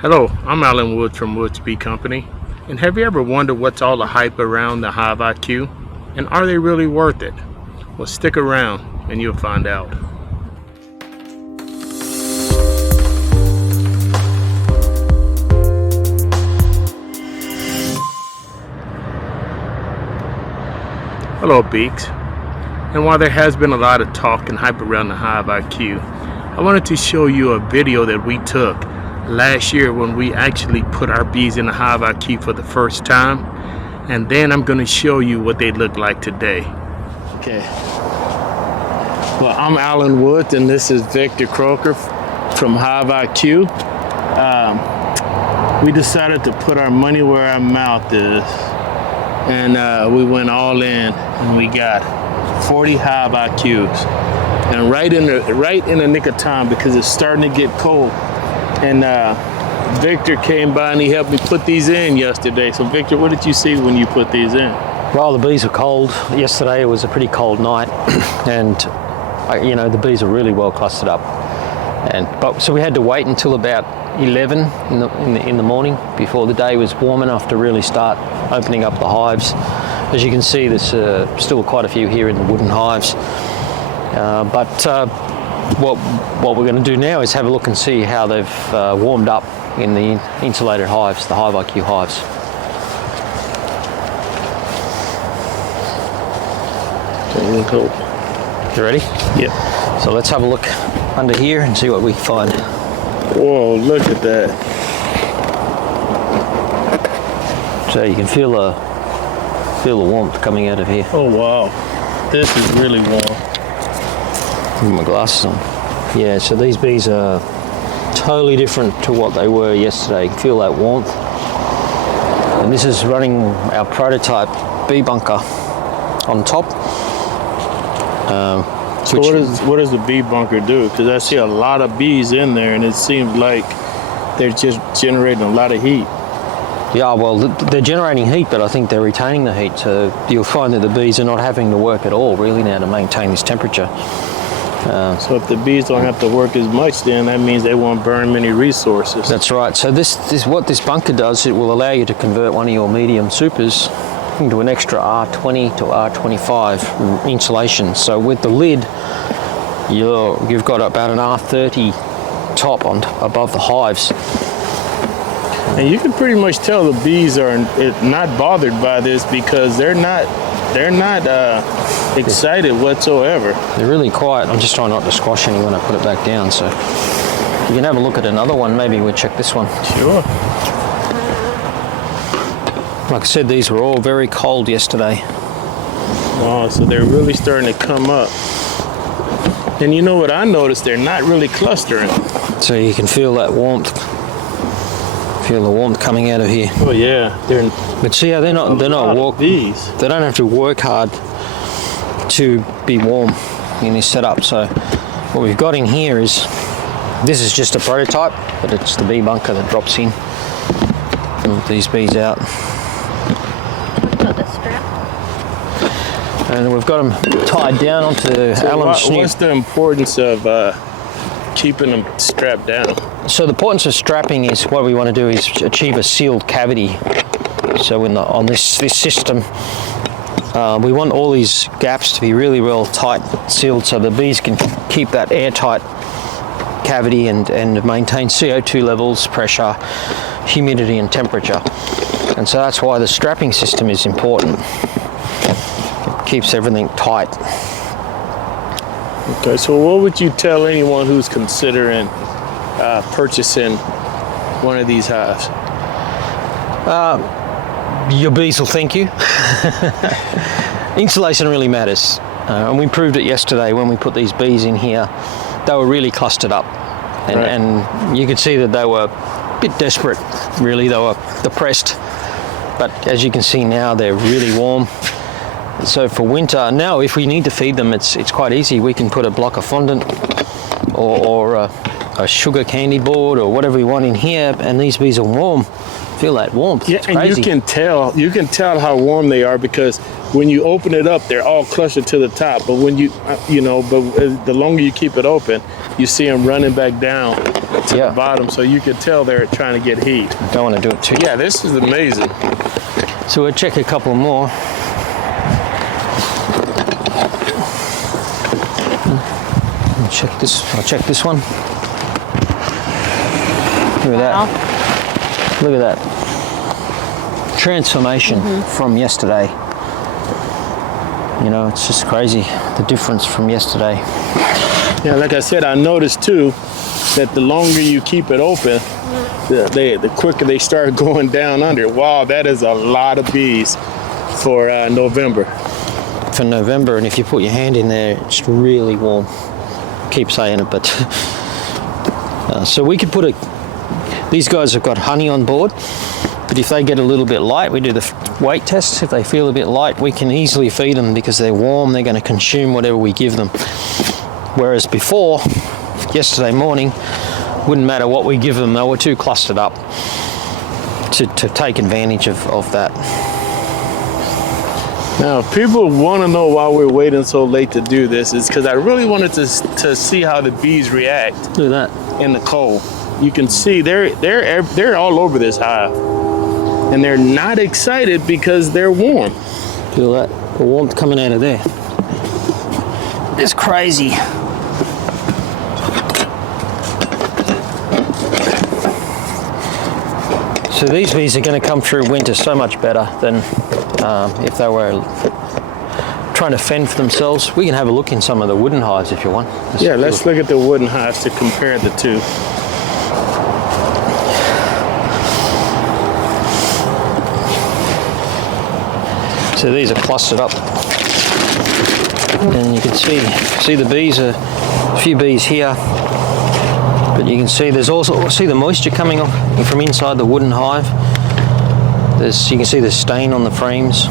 Hello, I'm Alan Woods from Woods Bee Company. And have you ever wondered what's all the hype around the HiveIQ? And are they really worth it? Well, stick around and you'll find out. Hello, Beaks. And while there has been a lot of talk and hype around the HiveIQ, I wanted to show you a video that we took last year when we actually put our bees in the HiveIQ for the first time, and then I'm going to show you what they look like today. Okay. Well, I'm Alan Woods and this is Victor Croker from HiveIQ. We decided to put our money where our mouth is, and we went all in, and we got 40 HiveIQs, and right in the nick of time because it's starting to get cold. And Victor came by and he helped me put these in yesterday. So Victor, what did you see when you put these in? Well, the bees were cold. Yesterday it was a pretty cold night, and you know, the bees are really well clustered up. So we had to wait until about 11 in the morning before the day was warm enough to really start opening up the hives. As you can see, there's still quite a few here in the wooden hives. What we're going to do now is have a look and see how they've warmed up in the insulated hives, the HiveIQ hives. You ready? Yep. So let's have a look under here and see what we find. Whoa, look at that. So you can feel the warmth coming out of here. Oh wow, this is really warm. Put my glasses on. Yeah, so these bees are totally different to what they were yesterday. You can feel that warmth. And this is running our prototype bee bunker on top. So what does the bee bunker do? Because I see a lot of bees in there and it seems like they're just generating a lot of heat. Yeah, well, they're generating heat, but I think they're retaining the heat. So you'll find that the bees are not having to work at all really now to maintain this temperature. So if the bees don't have to work as much, then that means they won't burn many resources. That's right. So this what this bunker does, it will allow you to convert one of your medium supers into an extra R20 to R25 insulation. So with the lid, you've got about an R30 top above the hives. And you can pretty much tell the bees are not bothered by this because they're not excited whatsoever. They're really quiet. I'm just trying not to squash any when I put it back down. So you can have a look at another one. Maybe we'll check this one. Sure. Like I said, these were all very cold yesterday. Oh, so they're really starting to come up. And you know what I noticed? They're not really clustering. So you can feel that warmth. Feel the warmth coming out of here. Oh yeah, but see how they're not bees. They don't have to work hard to be warm in this setup. So what we've got in here is, this is just a prototype, but it's the bee bunker that drops in. Move these bees out. Got the strap. And we've got them tied down onto Alan's snoot. What's the importance of keeping them strapped down? So the importance of strapping is, what we want to do is achieve a sealed cavity. So on this system, we want all these gaps to be really well tight sealed so the bees can keep that airtight cavity and maintain CO2 levels, pressure, humidity and temperature. And so that's why the strapping system is important. It keeps everything tight. Okay, so what would you tell anyone who's considering purchasing one of these hives? Your bees will thank you. Insulation really matters, and we proved it yesterday when we put these bees in here. They were really clustered up, and you could see that they were a bit desperate, really. They were depressed, but as you can see now, they're really warm. So for winter, now if we need to feed them, it's quite easy. We can put a block of fondant or a sugar candy board or whatever we want in here, and these bees are warm. Feel that warmth. Yeah, it's and crazy. you can tell how warm they are, because when you open it up, they're all clustered to the top. But when you the longer you keep it open, you see them running back down to the bottom. So you can tell they're trying to get heat. Don't want to do it too. Yeah, this is amazing. So we'll check a couple more. I'll check this one. Look at that. Look at that. Transformation from yesterday. You know, it's just crazy, the difference from yesterday. Yeah, like I said, I noticed too that the longer you keep it open, the quicker they start going down under. Wow, that is a lot of bees for November. For November, and if you put your hand in there, it's really warm. Keep saying it, but so we could put these guys have got honey on board, but if they get a little bit light, we do the weight test. If they feel a bit light, we can easily feed them because they're warm. They're going to consume whatever we give them. Whereas before, yesterday morning, wouldn't matter what we give them, they were too clustered up to take advantage of that. Now, if people want to know why we're waiting so late to do this, is because I really wanted to see how the bees react. Look at that. In the cold. You can see they're all over this hive, and they're not excited because they're warm. Feel that? The warmth coming out of there. It's crazy. So these bees are going to come through winter so much better than if they were trying to fend for themselves. We can have a look in some of the wooden hives if you want. Let's look at the wooden hives to compare the two. So these are clustered up, and you can see the bees, a few bees here, but you can see there's also the moisture coming off from inside the wooden hive. You can see the stain on the frames.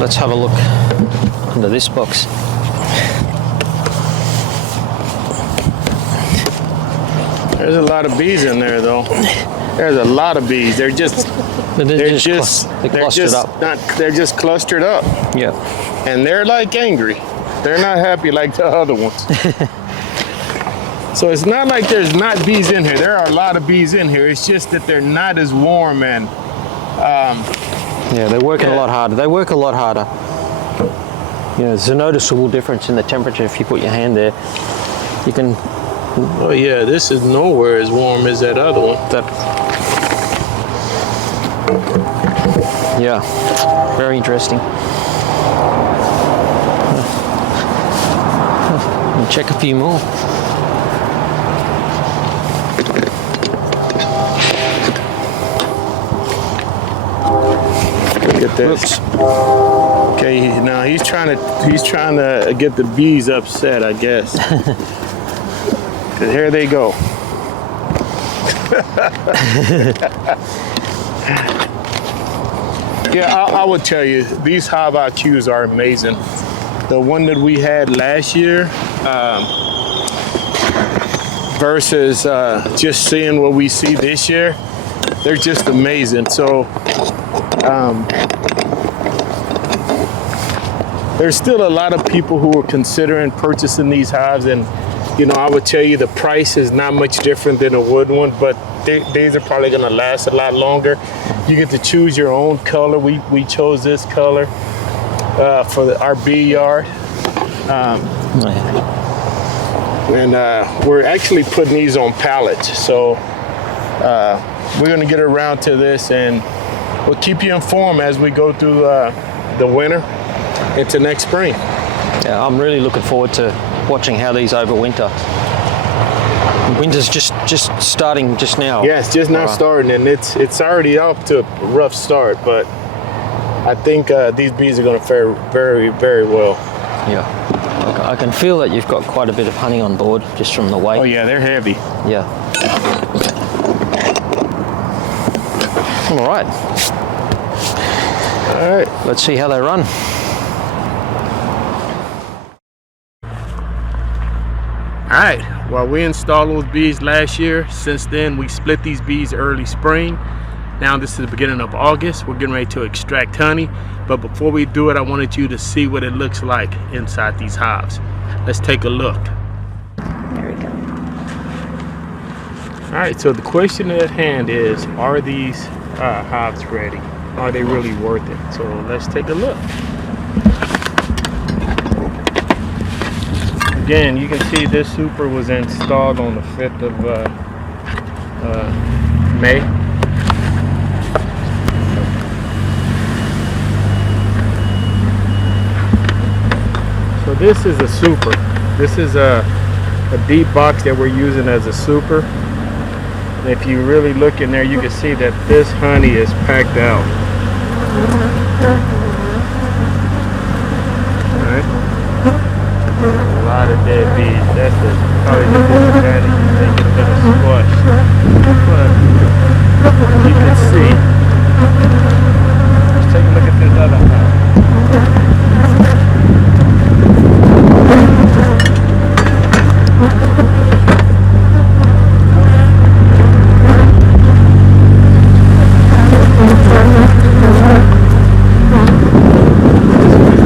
Let's have a look under this box. There's a lot of bees in there, though. There's a lot of bees. They're just clustered up. Yeah. And they're like angry. They're not happy like the other ones. So it's not like there's not bees in here. There are a lot of bees in here. It's just that they're not as warm and yeah, they're working a lot harder. They work a lot harder. You know, there's a noticeable difference in the temperature if you put your hand there. You can. Oh yeah, this is nowhere as warm as that other one. Yeah, very interesting. We'll check a few more. Look at this. Okay, now he's trying to get the bees upset, I guess. 'Cause here they go. Yeah, I would tell you, these HiveIQs are amazing. The one that we had last year versus just seeing what we see this year, they're just amazing. So there's still a lot of people who are considering purchasing these hives, and you know, I would tell you the price is not much different than a wood one, but these are probably going to last a lot longer. You get to choose your own color. We chose this color for our bee yard. And we're actually putting these on pallets. So we're going to get around to this, and we'll keep you informed as we go through the winter into next spring. Yeah, I'm really looking forward to watching how these overwinter. Winter's just starting just now. Yeah, it's just now starting, and it's already off to a rough start, but I think these bees are going to fare very, very well. Yeah, I can feel that you've got quite a bit of honey on board just from the weight. Oh yeah, they're heavy. Yeah. All right. All right. Let's see how they run. All right, Well, we installed those bees last year. Since then, we split these bees early spring. Now this is the beginning of August. We're getting ready to extract honey. But before we do it, I wanted you to see what it looks like inside these hives. Let's take a look. There we go. All right, so the question at hand is, are these hives ready? Are they really worth it? So let's take a look. Again, you can see this super was installed on the 5th of May. So this is a super. This is a deep box that we're using as a super. And if you really look in there, you can see that this honey is packed out. Alright. A lot of dead bees. That's probably the disadvantage. They get a little squashed. But you can see. Let's take a look at this other hive.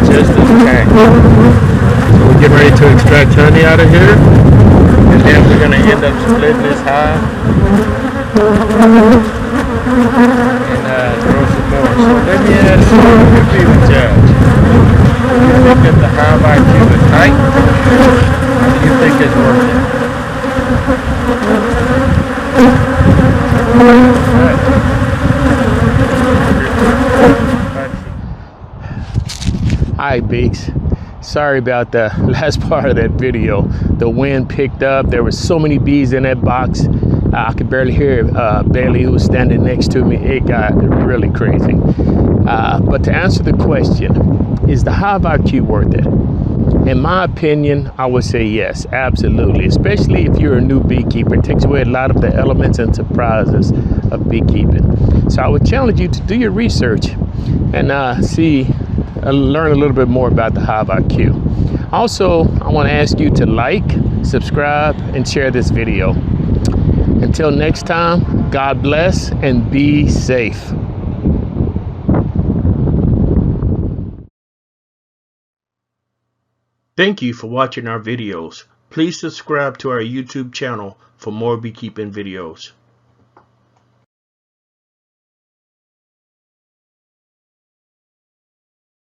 Just as packed. So we're getting ready to extract honey out of here, and then we're going to end up splitting this hive and throw some more. So let me ask you, you be the judge. Do you think that the HiveIQ is tight? Or do you think it's worth it? Alright, Beaks. Sorry about the last part of that video. The wind picked up. There were so many bees in that box. I could barely hear Bailey, who was standing next to me. It got really crazy. But to answer the question, is the HiveIQ worth it? In my opinion, I would say yes, absolutely. Especially if you're a new beekeeper. It takes away a lot of the elements and surprises of beekeeping. So I would challenge you to do your research and learn a little bit more about the HiveIQ. Also, I want to ask you to like, subscribe, and share this video. Until next time, God bless and be safe. Thank you for watching our videos. Please subscribe to our YouTube channel for more beekeeping videos.